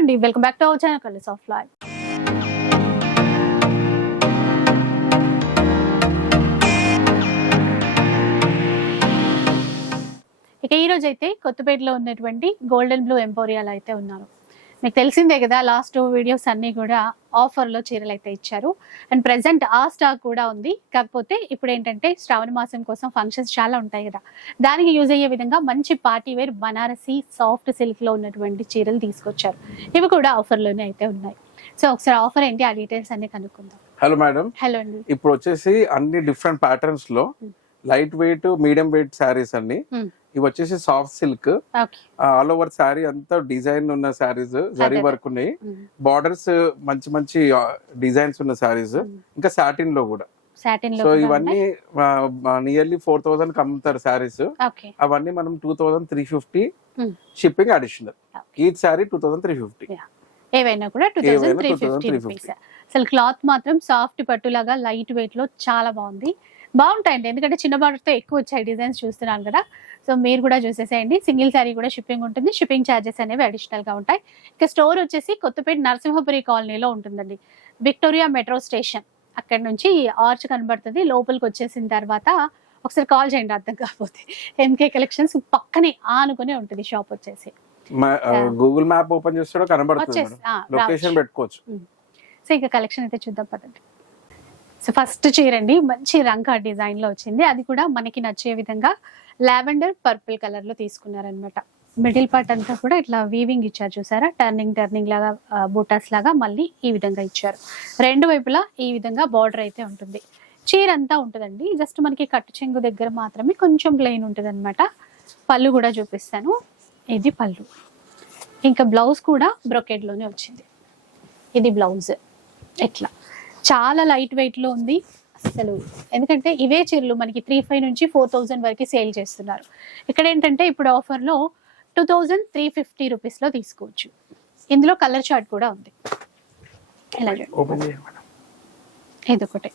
అండి, welcome back to our channel colours of life. ఇక ఈ రోజు అయితే కొత్తపేటలో ఉన్నటువంటి గోల్డెన్ బ్లూ ఎంపోరియాలో అయితే ఉన్నారు. మీకు తెలిసిందే కదా, లాస్ట్ వీడియోస్ అన్ని కూడా ఆఫర్లో చీరలు అయితే ఇచ్చారు. అండ్ ప్రెసెంట్ ఆ స్టాక్ కూడా ఉంది. కాకపోతే ఇప్పుడు ఏంటంటే శ్రావణ మాసం కోసం ఫంక్షన్స్ చాలా ఉంటాయి కదా, దానికి యూజ్ అయ్యే విధంగా మంచి పార్టీ వేర్ బనారసి సాఫ్ట్ సిల్క్లో ఉన్నటువంటి చీరలు తీసుకొచ్చారు. ఇవి కూడా ఆఫర్లోనే అయితే ఉన్నాయి. సో ఒకసారి ఆఫర్ ఏంటి, ఆ డీటెయిల్స్ అన్ని కనుక్కుందాం. Hello madam. హలో అండి. ఇప్పుడు వచ్చేసి అన్ని డిఫరెంట్ ప్యాటర్న్స్ లో light weight medium wait saris అండి. ఇవి వచ్చేసి soft silk, all over sari అంతా డిజైన్ ఉన్న శారీస్, జరీ వర్క్ ఉన్నాయి, బార్డర్స్ మంచి మంచి డిజైన్స్ ఉన్న శారీస్, ఇంకా సాటిన్ లో కూడా. సో ఇవన్నీ నియర్లీ 4,000 అమ్ముతారు శారీస్. అవన్నీ మనం 2,350 షిప్పింగ్ అడిషనల్. ఈచ్ శారీ 2,350. ఏవైనా కూడా 2,350 రూపీస్. అసలు క్లాత్ మాత్రం సాఫ్ట్ పట్టులాగా లైట్ వెయిట్ లో చాలా బాగుంటాయండి. ఎందుకంటే చిన్న బార్డర్ తో ఎక్కువ వచ్చాయి డిజైన్స్ చూస్తున్నాను కదా. సో మీరు కూడా చూసేసేయండి. సింగిల్ శారీ కూడా షిప్పింగ్ ఉంటుంది. షిప్పింగ్ ఛార్జెస్ అనేవి అడిషనల్ గా ఉంటాయి. ఇక స్టోర్ వచ్చేసి కొత్తపేట నరసింహపురి కాలనీలో ఉంటుందండి. విక్టోరియా మెట్రో స్టేషన్ అక్కడ నుంచి ఆర్చ్ కనబడుతుంది. లోపలికి వచ్చేసిన తర్వాత ఒకసారి కాల్ చేయండి, అర్థం కాకపోతే. ఎంకే కలెక్షన్స్ పక్కనే ఆనుకునే ఉంటుంది షాప్ వచ్చేసి. గూగుల్ మ్యాప్ ఓపెన్ చేస్తే కనబడుతుంది, లొకేషన్ పెట్టుకోవచ్చు. సో ఇక కలెక్షన్ అయితే చూద్దాం పదండి. సో ఫస్ట్ చీర అండి, మంచి రంగా డిజైన్ లో వచ్చింది. అది కూడా మనకి నచ్చే విధంగా లావెండర్ పర్పుల్ కలర్ లో తీసుకున్నారనమాట. మిడిల్ పార్ట్ అంతా కూడా ఇట్లా వీవింగ్ ఇచ్చారు, చూసారా? టర్నింగ్ లాగా బూటాస్ లాగా మళ్ళీ ఈ విధంగా ఇచ్చారు. రెండు వైపులా ఈ విధంగా బార్డర్ అయితే ఉంటుంది. చీర అంతా ఉంటుందండి. జస్ట్ మనకి కట్టు చెంగు దగ్గర మాత్రమే కొంచెం ప్లెయిన్ ఉంటుంది అనమాట. పళ్ళు కూడా చూపిస్తాను. ఇది పళ్ళు. ఇంకా బ్లౌజ్ కూడా బ్రొకెడ్ లోనే వచ్చింది. ఇది బ్లౌజ్. ఎట్లా చాలా లైట్ వెయిట్ లో ఉంది అసలు. ఎందుకంటే ఇవే చీరలు మనకి 3,500 నుంచి 4,000 వరకు సేల్ చేస్తున్నారు. ఇక్కడ ఏంటంటే ఇప్పుడు ఆఫర్ లో 2,350 రూపీస్ లో తీసుకోవచ్చు. ఇందులో కలర్ చార్ట్ కూడా ఉంది. ఇలా ఇది ఒకటి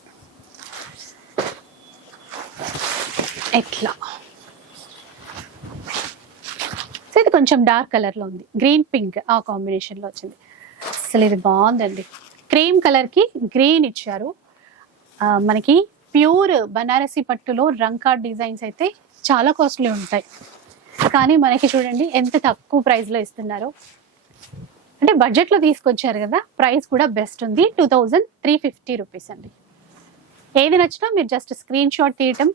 ఎట్లా. ఇది కొంచెం డార్క్ కలర్ లో ఉంది, గ్రీన్ పింక్ ఆ కాంబినేషన్ లో వచ్చింది. అసలు ఇది బాగుందండి. క్రీమ్ కలర్ కి గ్రీన్ ఇచ్చారు. మనకి ప్యూర్ బనారసి పట్టులో రంకా డిజైన్స్ అయితే చాలా కాస్ట్లీ ఉంటాయి, కానీ మనకి చూడండి ఎంత తక్కువ ప్రైస్ లో ఇస్తున్నారు. అంటే బడ్జెట్ లో తీసుకొచ్చారు కదా, ప్రైస్ కూడా బెస్ట్ ఉంది. 2,350 రూపీస్ అండి. ఏది నచ్చినా మీరు జస్ట్ స్క్రీన్ షాట్ తీయటం,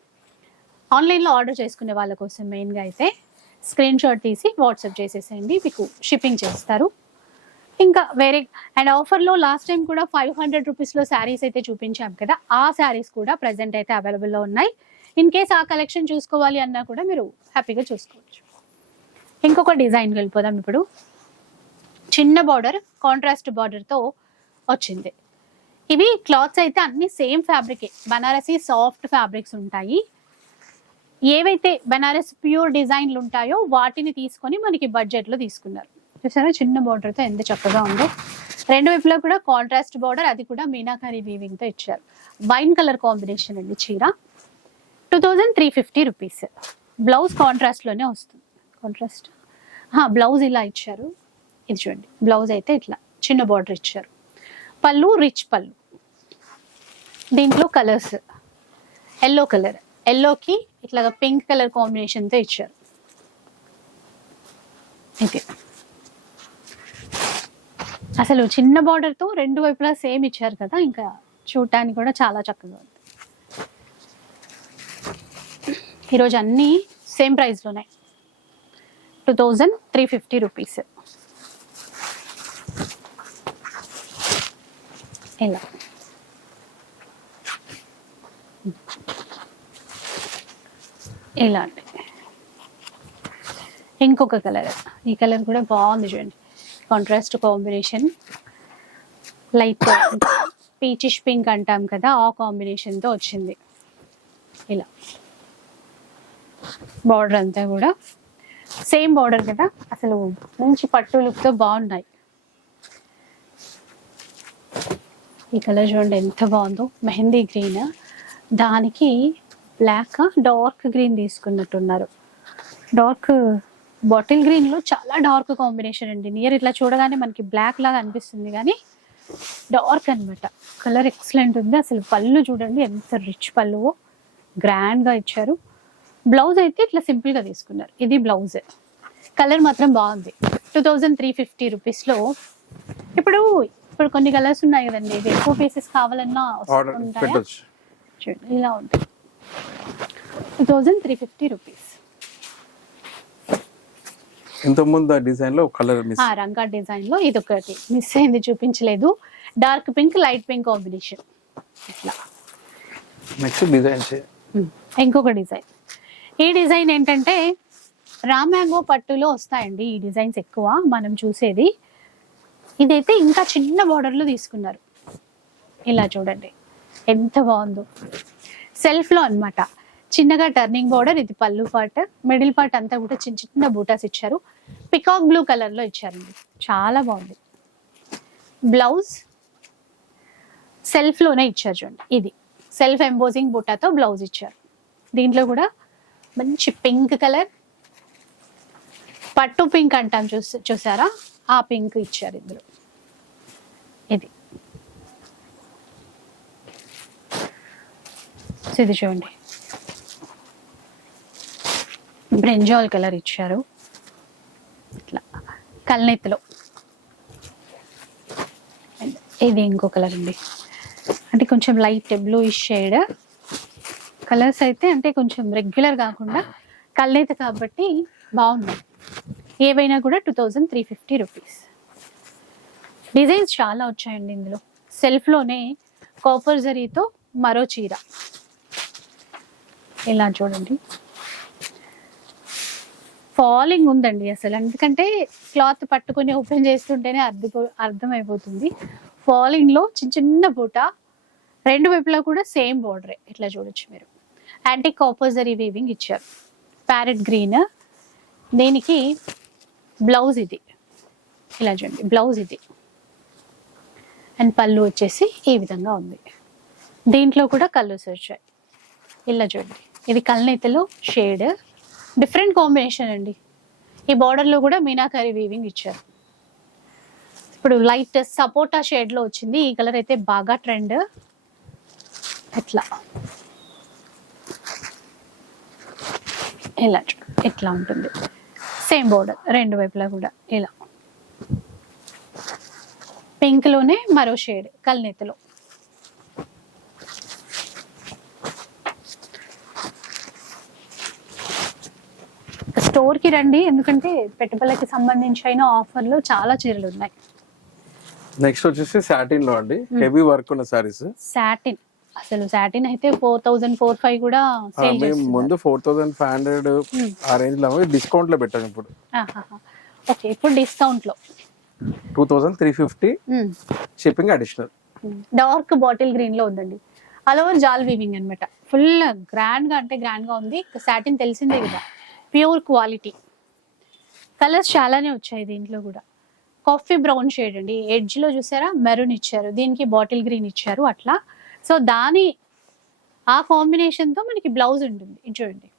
ఆన్లైన్ లో ఆర్డర్ చేసుకునే వాళ్ళ కోసం మెయిన్ గా అయితే స్క్రీన్ షాట్ తీసి వాట్సాప్ చేసేసేయండి, మీకు షిప్పింగ్ చేస్తారు. ఇంకా వేరే అండ్ ఆఫర్లో లాస్ట్ టైం కూడా 500 రూపీస్లో శారీస్ అయితే చూపించాం కదా, ఆ శారీస్ కూడా ప్రజెంట్ అయితే అవైలబుల్లో ఉన్నాయి. ఇన్ కేస్ ఆ కలెక్షన్ చూసుకోవాలి అన్నా కూడా మీరు హ్యాపీగా చూసుకోవచ్చు. ఇంకొక డిజైన్ వెళ్ళిపోదాం ఇప్పుడు. చిన్న బార్డర్, కాంట్రాస్ట్ బార్డర్తో వచ్చింది. ఇవి క్లాత్స్ అయితే అన్ని సేమ్ ఫ్యాబ్రికే, బనారసి సాఫ్ట్ ఫ్యాబ్రిక్స్ ఉంటాయి. ఏవైతే బనారస్ ప్యూర్ డిజైన్లు ఉంటాయో వాటిని తీసుకొని మనకి బడ్జెట్లో తీసుకున్నారు. చూసారా చిన్న బార్డర్ తో ఎంత చక్కగా ఉందో. రెండు వైపులా కూడా కాంట్రాస్ట్ బార్డర్, అది కూడా మీనాకారి వీవింగ్ తో ఇచ్చారు. వైన్ కలర్ కాంబినేషన్ అండి చీర. 2,350 రూపీస్. బ్లౌజ్ కాంట్రాస్ట్ లోనే వస్తుంది. కాంట్రాస్ట్ బ్లౌజ్ ఇలా ఇచ్చారు. ఇది చూడండి, బ్లౌజ్ అయితే ఇట్లా చిన్న బార్డర్ ఇచ్చారు. పళ్ళు రిచ్ పళ్ళు. దీంట్లో కలర్స్ ఎల్లో కలర్, ఎల్లోకి ఇట్లాగా పింక్ కలర్ కాంబినేషన్ తో ఇచ్చారు. ఇది అసలు చిన్న బార్డర్ తో రెండు వైపులా సేమ్ ఇచ్చారు కదా, ఇంకా చూడటానికి కూడా చాలా చక్కగా ఉంది. ఈరోజు అన్నీ సేమ్ ప్రైస్ లోనే 2,350 రూపీస్. ఇలా ఇలాంటి ఇంకొక కలర్, ఈ కలర్ కూడా బాగుంది చూడండి. Contrast combination, light peachish pink అంటాం కదా, ఆ కాంబినేషన్తో వచ్చింది. ఇలా బార్డర్ అంతా కూడా సేమ్ బార్డర్ కదా, అసలు మంచి పట్టు లుక్తో బాగున్నాయి. ఈ కలర్ చూడండి ఎంత బాగుందో, మెహందీ గ్రీన్, దానికి బ్లాక్ డార్క్ గ్రీన్ తీసుకున్నట్టున్నారు. డార్క్ బాటిల్ గ్రీన్ లో చాలా డార్క్ కాంబినేషన్ అండి. నియర్ ఇట్లా చూడగానే మనకి బ్లాక్ లాగా అనిపిస్తుంది కానీ డార్క్ అన్నమాట. కలర్ ఎక్సలెంట్ ఉంది. అసలు పళ్ళు చూడండి ఎంత రిచ్ పళ్ళు, గ్రాండ్ గా ఇచ్చారు. బ్లౌజ్ అయితే ఇట్లా సింపుల్ గా తీసుకున్నారు. ఇది బ్లౌజ్. కలర్ మాత్రం బాగుంది. 2350 రూపీస్ లో. ఇప్పుడు ఇప్పుడు కొన్ని కలర్స్ ఉన్నాయి కదండి, ఇది ఎక్కువ పీసెస్ కావాలన్నా ఆర్డర్ ఉంటాయా? పెట్టొచ్చు. చూడండి ఇలా ఉంది. 2350 రూపీస్. ఇంత ముందు డిజైన్ లో కలర్ మిస్. రంగా డిజైన్ లో ఇది ఒకటి మిస్ అయింది, చూపించలేదు. Dark pink light pink combination. ఇట్లా నెక్స్ట్ డిజైన్ ఇంకొక డిజైన్. ఈ డిజైన్ ఏంటంటే రామ్యాంగో పట్టులో వస్తాయండి ఈ డిజైన్స్ ఎక్కువ మనం చూసేది. ఇదైతే ఇంకా చిన్న border లో తీసుకున్నారు. ఇలా చూడండి ఎంత బాగుందో. సెల్ఫ్ లో అన్నమాట. చిన్నగా టర్నింగ్ బార్డర్, ఇది పళ్ళు పార్ట్, మిడిల్ పార్ట్ అంతా కూడా చిన్న చిన్న బూటాస్ ఇచ్చారు. పికాక్ బ్లూ కలర్ లో ఇచ్చారండి, చాలా బాగుంది. బ్లౌజ్ సెల్ఫ్ లోనే ఇచ్చారు చూడండి. ఇది సెల్ఫ్ ఎంబోజింగ్ బూటాతో బ్లౌజ్ ఇచ్చారు. దీంట్లో కూడా మంచి పింక్ కలర్, పట్టు పింక్ అంటాం చూసారా, ఆ పింక్ ఇచ్చారు ఇందులో. ఇది ఇది చూడండి బ్రింజాల్ కలర్ ఇచ్చారు. ఇట్లా కల్నెత్తులో. ఇది ఇంకో కలర్ అండి, అంటే కొంచెం లైట్ బ్లూయిష్ షేడ్. కలర్స్ అయితే అంటే కొంచెం రెగ్యులర్ కాకుండా కల్నేత కాబట్టి బాగున్నాయి. ఏవైనా కూడా 2350 రూపీస్. డిజైన్స్ చాలా వచ్చాయండి ఇందులో. సెల్ఫ్లోనే కాపర్ జరీతో మరో చీర. ఇలా చూడండి ఫాలింగ్ ఉందండి అసలు, ఎందుకంటే క్లాత్ పట్టుకొని ఓపెన్ చేస్తుంటేనే అర్థమైపోతుంది. ఫాలింగ్ లో చిన్న చిన్న బూట, రెండు వైపులా కూడా సేమ్ బోర్డరే. ఇట్లా చూడొచ్చు మీరు. యాంటిక్ కాపర్ జరీ వీవింగ్ ఇచ్చారు. Parrot green. దీనికి బ్లౌజ్ ఇది. ఇలా చూడండి బ్లౌజ్ ఇది. అండ్ పళ్ళు వచ్చేసి ఈ విధంగా ఉంది. దీంట్లో కూడా కలర్స్ వచ్చాయి. ఇలా చూడండి ఇది కల్నేతలో షేడ్, డిఫరెంట్ కాంబినేషన్ అండి. ఈ బార్డర్లో కూడా మీనాకరీ వీవింగ్ ఇచ్చారు. ఇప్పుడు లైట్ సపోటా షేడ్ లో వచ్చింది. ఈ కలర్ అయితే బాగా ట్రెండ్. ఎట్లా ఇలా ఎట్లా ఉంటుంది. సేమ్ బోర్డర్ రెండు వైపులా కూడా. ఇలా పింక్ లోనే మరో షేడ్ కల్నేతలో. స్టోర్ కి రండి, ఎందుకంటే పెట్టుబడులకి సంబంధించి అయిన ఆఫర్లు చాలా చీరలు ఉన్నాయి. నెక్స్ట్ వచ్చేసి సాటిన్ లో అండి, హెవీ వర్క్ ఉన్న సారీస్. సాటిన్, అసలు సాటిన్ అయితే 4000 4500 కూడా సేల్ మేము ముందు 4500 ఆ రేంజ్ లో డిస్కౌంట్ లో పెట్టాము. ఇప్పుడు ఓకే, ఇప్పుడు డిస్కౌంట్ లో 2350 shipping additional. Dark bottle green లో ఉందండి. ఆల్ ఓవర్ జాల్ వీవింగ్ అన్నమాట. ఫుల్ గ్రాండ్ గా అంటే గ్రాండ్ గా ఉంది. సాటిన్ తెలిసిందే కదా, ప్యూర్ క్వాలిటీ. కలర్స్ చాలానే వచ్చాయి దీంట్లో కూడా. కాఫీ బ్రౌన్ షేడ్ అండి. ఎడ్జ్ లో చూసారా మెరూన్ ఇచ్చారు, దీనికి బాటిల్ గ్రీన్ ఇచ్చారు అట్లా. సో దాని ఆ కాంబినేషన్ తో మనకి బ్లౌజ్ ఉంటుంది. ఇది చూడండి,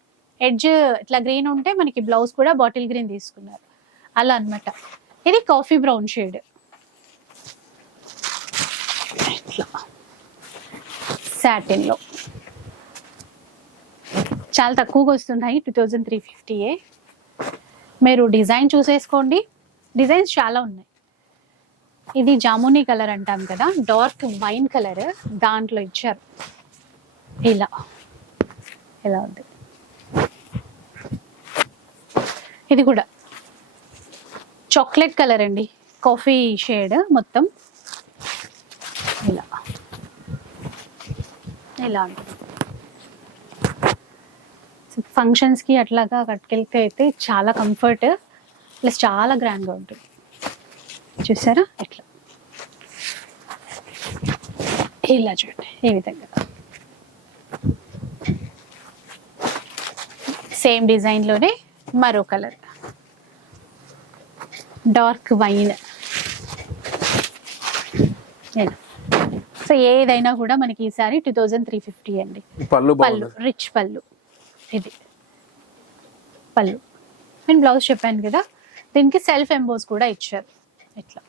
ఎడ్జ్ ఇట్లా గ్రీన్ ఉంటే మనకి బ్లౌజ్ కూడా బాటిల్ గ్రీన్ తీసుకున్నారు అలా అన్నమాట. ఇది కాఫీ బ్రౌన్ షేడ్. ఇట్లా సాటిన్ లో చాలా తక్కువగా వస్తున్నాయి. 2350. మీరు డిజైన్ చూసేసుకోండి, డిజైన్స్ చాలా ఉన్నాయి. ఇది జామునీ కలర్ అంటాం కదా, డార్క్ వైన్ కలర్, దాంట్లో ఇచ్చారు. ఇలా ఇలా ఉంది. ఇది కూడా చాక్లెట్ కలర్ అండి, కాఫీ షేడ్ మొత్తం. ఇలా ఇలా ఉంటుంది. ఫంక్షన్స్ కి అట్లాగా కట్టుకెళ్తే అయితే చాలా కంఫర్ట్ ప్లస్ చాలా గ్రాండ్ గా ఉంటుంది. చూసారా ఎట్లా, ఇలా చూడండి ఈ విధంగా. సేమ్ డిజైన్ లోనే మరో కలర్, డార్క్ వైన్. సో ఏదైనా కూడా మనకి ఈసారి 2350 అండి. పళ్ళు రిచ్ పళ్ళు. ఇది పళ్ళు. నేను బ్లౌజ్ చెప్పాను కదా, దీనికి సెల్ఫ్ ఎంబోస్ కూడా ఇచ్చారు ఇట్లా.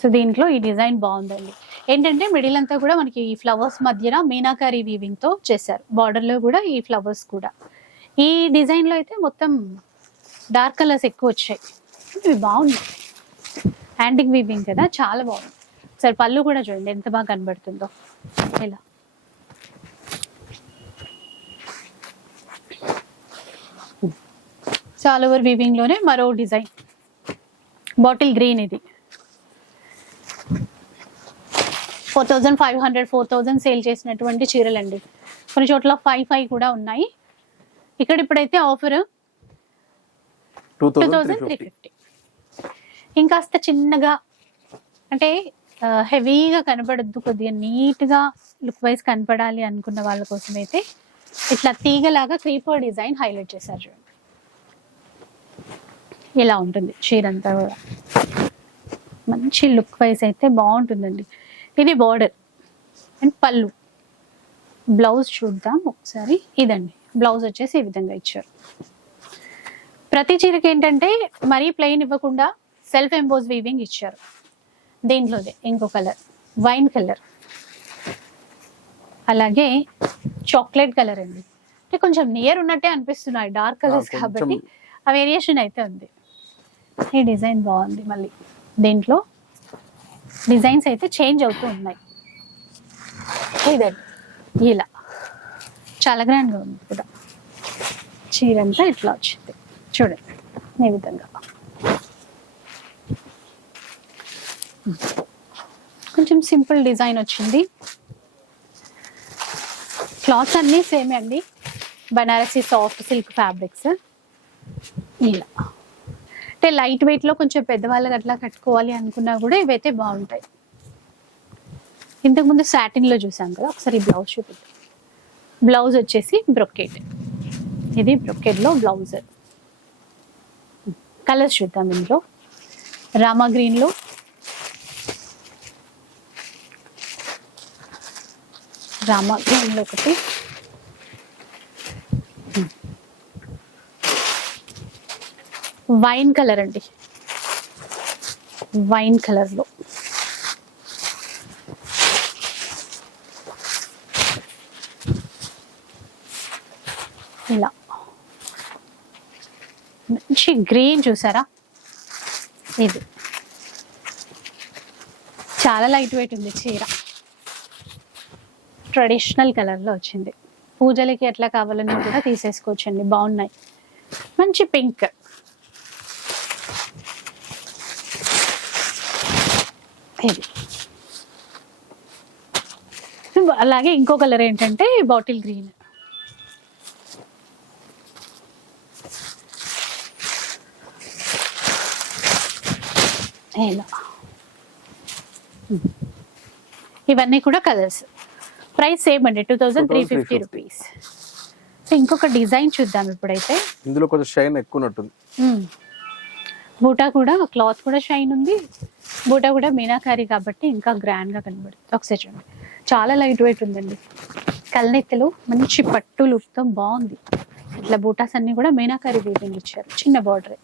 సో దీంట్లో ఈ డిజైన్ బాగుందండి. ఏంటంటే మిడిల్ అంతా కూడా మనకి ఈ ఫ్లవర్స్ మధ్యన మీనాకారి వీవింగ్ తో చేశారు. బార్డర్ లో కూడా ఈ ఫ్లవర్స్ కూడా. ఈ డిజైన్ లో అయితే మొత్తం డార్క్ కలర్స్ ఎక్కువ వచ్చాయి. ఇవి బాగున్నాయి, హ్యాండింగ్ వీవింగ్ కదా, చాలా బాగుంది. సరే పళ్ళు కూడా చూడండి ఎంత బాగా కనబడుతుందో ఇలా. సో ఆల్ ఓవర్ వీవింగ్ లోనే మరో డిజైన్ బాటిల్ గ్రీన్. ఇది 4500 4000 సేల్ చేసినటువంటి చీరలండి. కొన్ని చోట్ల 5 కూడా ఉన్నాయి. ఇక్కడ ఇప్పుడైతే ఆఫర్ 2350. ఇంకాస్త చిన్నగా అంటే హెవీగా కనపడద్దు, కొద్దిగా నీట్గా లుక్ వైజ్ కనపడాలి అనుకున్న వాళ్ళ కోసం అయితే ఇట్లా తీగలాగా క్రీపర్ డిజైన్ హైలైట్ చేశారు చూడండి. ఇలా ఉంటుంది చీర అంతా కూడా, మంచి లుక్ వైజ్ అయితే బాగుంటుందండి. ఇది బార్డర్ అండ్ పళ్ళు. బ్లౌజ్ చూద్దాం ఒకసారి. ఇదండి బ్లౌజ్ వచ్చేసి ఈ విధంగా ఇచ్చారు. ప్రతి చీరకి ఏంటంటే మరీ ప్లెయిన్ ఇవ్వకుండా సెల్ఫ్ ఎంబోస్ వీవింగ్ ఇచ్చారు. దీంట్లోదే ఇంకో కలర్ వైన్ కలర్, అలాగే చాక్లెట్ కలర్ అండి. అంటే కొంచెం నియర్ ఉన్నట్టే అనిపిస్తున్నాయి డార్క్ కలర్స్ కాబట్టి ఆ వేరియేషన్ అయితే ఉంది. ఈ డిజైన్ బాగుంది. మళ్ళీ దీంట్లో డిజైన్స్ అయితే చేంజ్ అవుతూ ఉన్నాయి. ఇదండి ఇలా చాలా గ్రాండ్గా ఉంది కూడా. చీర అంతా ఇట్లా వచ్చింది చూడండి ఈ విధంగా. కొంచెం సింపుల్ డిజైన్ వచ్చింది. క్లాత్స్ అన్నీ సేమే అండి, బనారసి సాఫ్ట్ సిల్క్ ఫ్యాబ్రిక్స్. ఇలా అంటే లైట్ వెయిట్లో కొంచెం పెద్దవాళ్ళకి అట్లా కట్టుకోవాలి అనుకున్నా కూడా ఇవైతే బాగుంటాయి. ఇంతకుముందు సాటిన్లో చూసాం కదా, ఒకసారి బ్లౌజ్ చూపిద్దాం. బ్లౌజ్ వచ్చేసి బ్రొకెట్. ఇది బ్రొకెట్లో బ్లౌజ్. కలర్స్ చూద్దాం. ఇందులో రామా గ్రీన్లో, రామా గ్రీన్లో ఒకటి, వైన్ కలర్ అండి, వైన్ కలర్లో, ఇలా మంచి గ్రీన్ చూసారా. ఇది చాలా లైట్ వెయిట్ ఉంది చీర, ట్రెడిషనల్ కలర్లో వచ్చింది. పూజలకి ఎట్లా కావాలన్నా కూడా తీసేసుకోవచ్చండి, బాగున్నాయి. మంచి పింక్, ఇది అలాగే ఇంకో కలర్ ఏంటంటే బాటిల్ గ్రీన్. ఇలా ఇవన్నీ కూడా కలర్స్. ప్రైస్ సేమ్ అండి 2350 రూపీస్. ఇంకొక డిజైన్ చూద్దాం ఇప్పుడైతే. ఇందులో కొంచెం షైన్ ఎక్కువ ఉన్నట్టుంది. బూటా కూడా, క్లాత్ కూడా షైన్ ఉంది. బూటా కూడా మీనాకారి కాబట్టి ఇంకా గ్రాండ్ గా కనబడుతుంది. ఒకసారి చూడండి, చాలా లైట్ వెయిట్ ఉందండి. కల్నెత్తలు మంచి పట్టు లుక్ తో బాగుంది. ఇట్లా బూటాస్ అన్ని కూడా మీనాకారి వీవింగ్ ఇచ్చారు, చిన్న బార్డర్.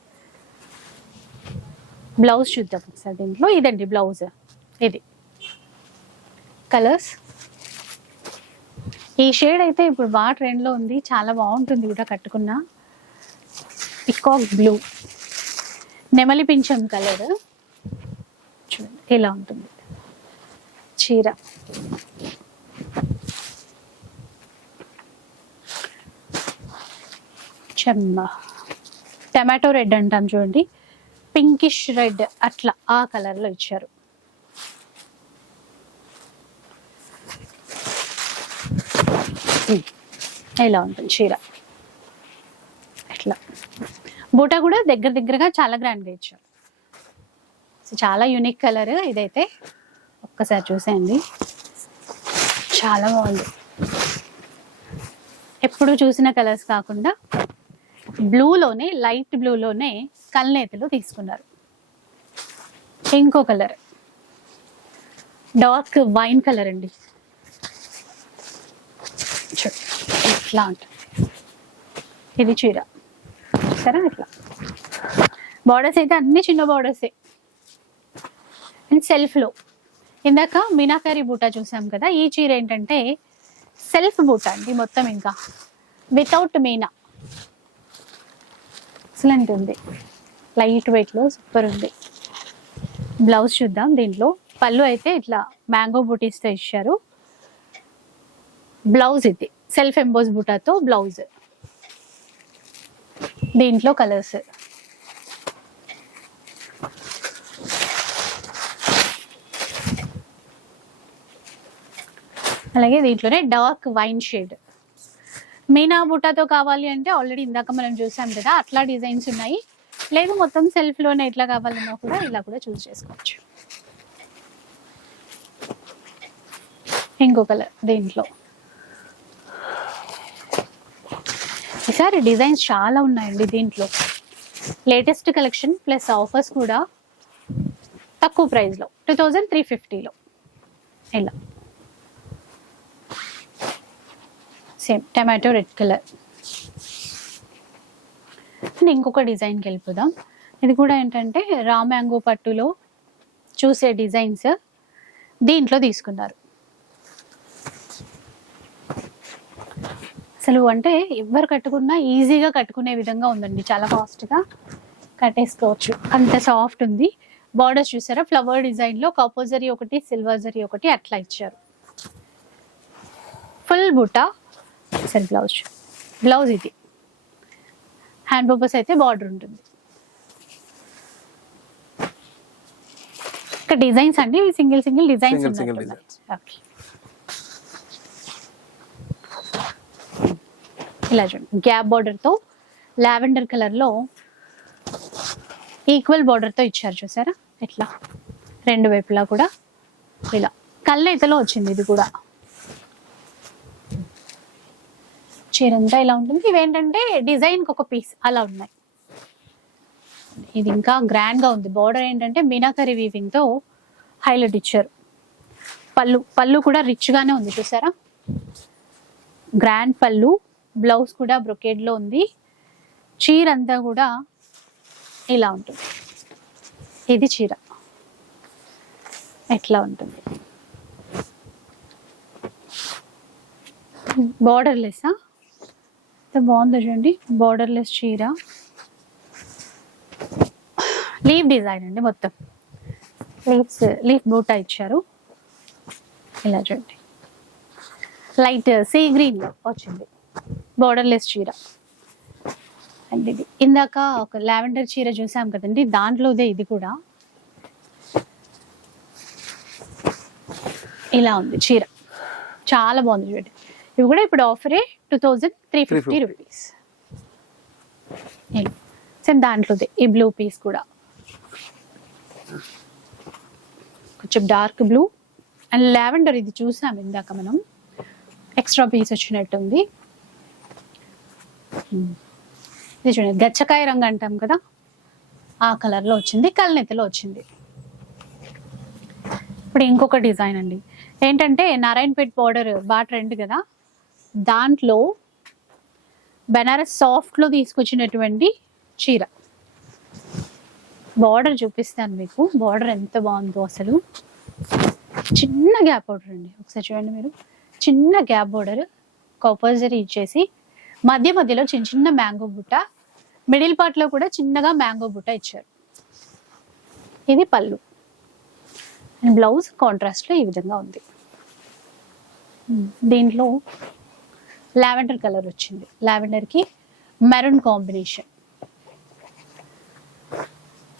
బ్లౌజ్ చూద్దాం ఒకసారి. దీంట్లో ఇదండి బ్లౌజ్. ఇది కలర్స్. ఈ షేడ్ అయితే ఇప్పుడు బాగా ట్రెండ్ లో ఉంది, చాలా బాగుంటుంది కూడా కట్టుకున్నా. పికాక్ బ్లూ, నెమలి పింఛం కలర్ చూడండి ఇలా ఉంటుంది చీర. చెమ్మ టమాటో రెడ్ అంటాం చూడండి, పింకిష్ రెడ్ అట్లా ఆ కలర్ లో ఇచ్చారు. ఇలా ఉంటుంది చీర. ఇట్లా బూటా కూడా దగ్గరగా చాలా గ్రాండ్ గా ఇచ్చారు. చాలా యూనిక్ కలర్ ఇదైతే, ఒక్కసారి చూసేయండి, చాలా బాగుంది. ఎప్పుడు చూసిన కలర్స్ కాకుండా బ్లూలోనే, లైట్ బ్లూలోనే కల్నేతలు తీసుకున్నారు. ఇంకో కలర్ డార్క్ వైన్ కలర్ అండి, ఇట్లా ఉంటుంది. ఇది చీర సరే ఇట్లా బార్డర్స్ అయితే అన్ని చిన్న బార్డర్సే. అండ్ సెల్ఫ్లో ఇందాక మీనాకారి బూటా చూసాం కదా, ఈ చీర ఏంటంటే సెల్ఫ్ బూటా అండి మొత్తం, ఇంకా వితౌట్ మీనా. ఎక్సలెంట్ ఉంది, లైట్ వెయిట్లో సూపర్ ఉంది. బ్లౌజ్ చూద్దాం. దీంట్లో పళ్ళు అయితే ఇట్లా మ్యాంగో బూటీస్తో ఇచ్చారు. బ్లౌజ్ ఇది సెల్ఫ్ ఎంబోస్ బూటాతో బ్లౌజ్. దీంట్లో కలర్స్ అలాగే దీంట్లోనే డార్క్ వైన్ షేడ్. మీనా బూటాతో కావాలి అంటే ఆల్రెడీ ఇందాక మనం చూసాం కదా, అట్లా డిజైన్స్ ఉన్నాయి. లేదు మొత్తం సెల్ఫ్లోనే ఎట్లా కావాలన్నా కూడా ఇలా కూడా చూస్ చేసుకోవచ్చు. ఇంకో కలర్ దీంట్లో. ఈసారి డిజైన్స్ చాలా ఉన్నాయండి దీంట్లో. లేటెస్ట్ కలెక్షన్ ప్లస్ ఆఫర్స్ కూడా తక్కువ ప్రైస్లో 2350లో. ఇలా సేమ్ టమాటో రెడ్ కలర్. ఇంకొక డిజైన్కి వెళ్ళిపోదాం. ఇది కూడా ఏంటంటే రా మ్యాంగో పట్టులో చూసే డిజైన్స్ దీంట్లో తీసుకున్నారు. అసలు అంటే ఎవరు కట్టుకున్నా ఈజీగా కట్టుకునే విధంగా ఉందండి, చాలా ఫాస్ట్గా కట్టేసుకోవచ్చు, అంత సాఫ్ట్ ఉంది. బార్డర్స్ చూసారా, ఫ్లవర్ డిజైన్లో కాపర్ జరీ ఒకటి, సిల్వర్ జరీ ఒకటి అట్లా ఇచ్చారు. ఫుల్ బుట్ట. అసలు బ్లౌజ్ ఇది. హ్యాండ్ పర్పస్ అయితే బార్డర్ ఉంటుంది. ఇక్కడ డిజైన్స్ అండి, సింగిల్ డిజైన్స్ ఉన్నాయి. ఓకే, ఇలా చూడండి, గ్యాప్ బార్డర్ తో లావెండర్ కలర్ లో ఈక్వల్ బార్డర్ తో ఇచ్చారు చూసారా, ఇట్లా రెండు వైపులా కూడా ఇలా కళ్ళైతలో వచ్చింది. ఇది కూడా చీరంతా ఇలా ఉంటుంది. ఇవేంటంటే డిజైన్ ఒక పీస్ అలా ఉన్నాయి. ఇది ఇంకా గ్రాండ్ గా ఉంది. బార్డర్ ఏంటంటే మీనాకరీ వీవింగ్ తో హైలైట్ ఇచ్చారు. పళ్ళు కూడా రిచ్ గానే ఉంది చూసారా, గ్రాండ్ పళ్ళు. బ్లౌజ్ కూడా బ్రొకేడ్ లో ఉంది. చీర అంతా కూడా ఇలా ఉంటుంది. ఇది చీర ఎట్లా ఉంటుంది, బార్డర్లెస్. బాగుంది చూడండి, బార్డర్లెస్ చీర. లీఫ్ డిజైన్ అండి, మొత్తం లీఫ్ బూటా ఇచ్చారు. ఇలా చూడండి, లైట్ సీ గ్రీన్ లో వచ్చింది బార్డర్లెస్ చీర. అండ్ ఇది ఇందాక ఒక లావెండర్ చీర చూసాం కదండి, దాంట్లోదే ఇది కూడా ఇలా ఉంది చీర, చాలా బాగుంది చూడండి. ఇవి కూడా ఇప్పుడు ఆఫరే 2350 రూపీస్. సేమ్ దాంట్లోదే ఈ బ్లూ పీస్ కూడా కొంచెం డార్క్ బ్లూ అండ్ లావెండర్. ఇది చూసాం ఇందాక మనం, ఎక్స్ట్రా పీస్ వచ్చినట్టుంది. ఇది చూడండి, గచ్చకాయ రంగు అంటాం కదా, ఆ కలర్ లో వచ్చింది, కల్నెత్తలో వచ్చింది. ఇప్పుడు ఇంకొక డిజైన్ అండి, ఏంటంటే నారాయణపేట్ బార్డర్ బాగా ట్రెండ్ కదా, దాంట్లో బెనారస్ సాఫ్ట్ లో తీసుకొచ్చినటువంటి చీర. బార్డర్ చూపిస్తాను మీకు, బార్డర్ ఎంత బాగుందో అసలు. చిన్న గ్యాప్ బార్డర్ అండి, ఒకసారి చూడండి మీరు, చిన్న గ్యాప్ బార్డర్, కాపర్ జరీ ఇచ్చేసి మధ్యలో చిన్న మ్యాంగో బుట్ట, మిడిల్ పార్ట్ లో కూడా చిన్నగా మ్యాంగో బుట్ట ఇచ్చారు. ఇది పళ్ళు. బ్లౌజ్ కాంట్రాస్ట్ లో ఈ విధంగా ఉంది. దీంట్లో లావెండర్ కలర్ వచ్చింది, లావెండర్ కి మెరూన్ కాంబినేషన్.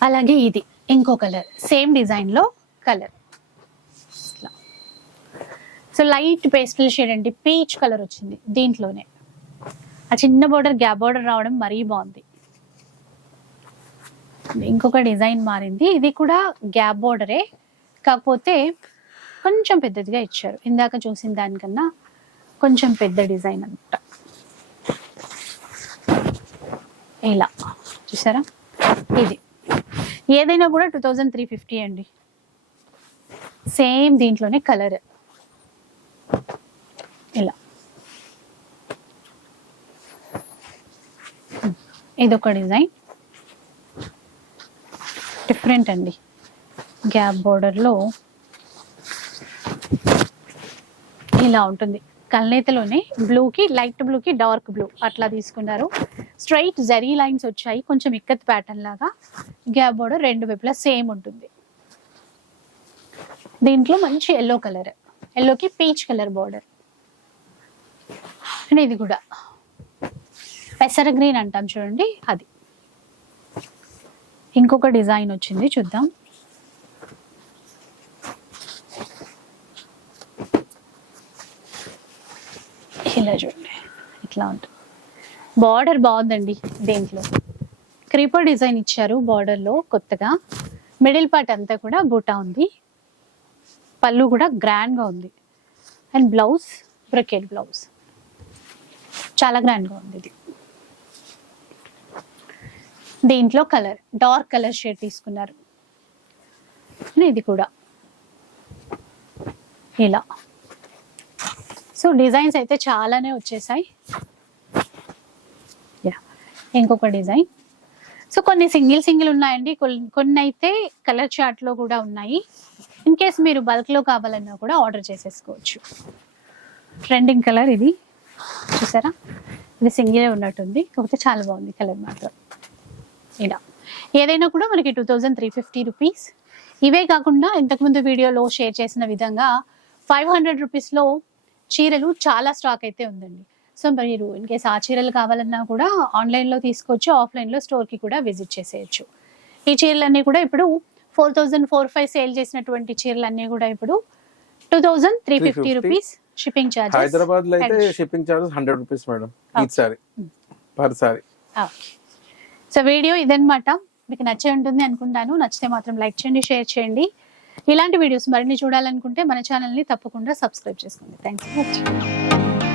అలాగే ఇది ఇంకో కలర్, సేమ్ డిజైన్ లో colour. So light pastel shade అండి, పీచ్ కలర్ వచ్చింది దీంట్లోనే. ఆ చిన్న బార్డర్ గ్యాప్ బార్డర్ రావడం మరీ బాగుంది. ఇంకొక డిజైన్ మారింది, ఇది కూడా గ్యాప్ బార్డరే, కాకపోతే కొంచెం పెద్దదిగా ఇచ్చారు. ఇందాక చూసిన దానికన్నా కొంచెం పెద్ద డిజైన్ అనమాట. ఇలా చూసారా, ఇది ఏదైనా కూడా 2350 అండి. సేమ్ దీంట్లోనే కలర్ ఇలా. ఇదొక డిజైన్, డిఫరెంట్ అండి. గ్యాప్ బోర్డర్లో ఇలా ఉంటుంది. కల్నేతలోనే బ్లూకి లైట్ బ్లూకి డార్క్ బ్లూ అట్లా తీసుకున్నారు. స్ట్రైట్ జరీ లైన్స్ వచ్చాయి, కొంచెం ఇక్కత్ ప్యాటర్న్ లాగా. గ్యాప్ బోర్డర్ రెండు వైపులా సేమ్ ఉంటుంది. దీంట్లో మంచి ఎల్లో కలర్, ఎల్లోకి పీచ్ కలర్ బోర్డర్. అండ్ ఇది కూడా పెసర గ్రీన్ అంటాం చూడండి, అది. ఇంకొక డిజైన్ వచ్చింది, చూద్దాం. ఇలా చూడండి, ఇట్లా ఉంటుంది. బార్డర్ బాగుందండి. దీంట్లో క్రీపర్ డిజైన్ ఇచ్చారు బార్డర్లో కొత్తగా. మిడిల్ పార్ట్ అంతా కూడా బూటా ఉంది. పళ్ళు కూడా గ్రాండ్గా ఉంది. అండ్ బ్లౌజ్ బ్రొకేడ్ బ్లౌజ్, చాలా గ్రాండ్గా ఉంది ఇది. దీంట్లో కలర్ డార్క్ కలర్ షేడ్ తీసుకున్నారు. ఇది కూడా ఇలా. సో డిజైన్స్ అయితే చాలానే వచ్చేసాయి. ఇంకొక డిజైన్. సో కొన్ని సింగిల్ ఉన్నాయండి, కొన్ని అయితే కలర్ చార్ట్లో కూడా ఉన్నాయి. ఇన్ కేస్ మీరు బల్క్లో కావాలన్నా కూడా ఆర్డర్ చేసేసుకోవచ్చు. ట్రెండింగ్ కలర్ ఇది, చూసారా? ఇది సింగిలే ఉన్నట్టుంది, కాకపోతే చాలా బాగుంది కలర్ మాత్రం. ఇలా ఏదైనా కూడా మనకి 2350 రూపీస్. ఇవే కాకుండా ఇంతకుముందు వీడియోలో షేర్ చేసిన విధంగా 500 రూపీస్లో చీరలు చాలా స్టాక్ అయితే ఉందండి. సో మీరు ఇన్ కేస్ ఆ చీరలు కావాలన్నా కూడా ఆన్లైన్లో తీసుకోవచ్చు, ఆఫ్లైన్లో స్టోర్కి కూడా విజిట్ చేసేయచ్చు. ఈ చీరలన్నీ కూడా ఇప్పుడు 4000-4500 సేల్ చేసినటువంటి చీరలన్నీ కూడా ఇప్పుడు 2350 రూపీస్ షిప్పింగ్ ఛార్జెస్. హైదరాబాద్ లో అయితే shipping charges 100 rupees madam each sorry per sorry. So video ఇదన్నమాట. మీకు నచ్చే ఉంటుంది అనుకుంటాను. నచ్చితే మాత్రం లైక్ చేయండి, షేర్ చేయండి. ఇలాంటి వీడియోస్ మరిన్ని చూడాలనుకుంటే మన ఛానల్ని తప్పకుండా సబ్స్క్రైబ్ చేసుకోండి. Thanks for watching.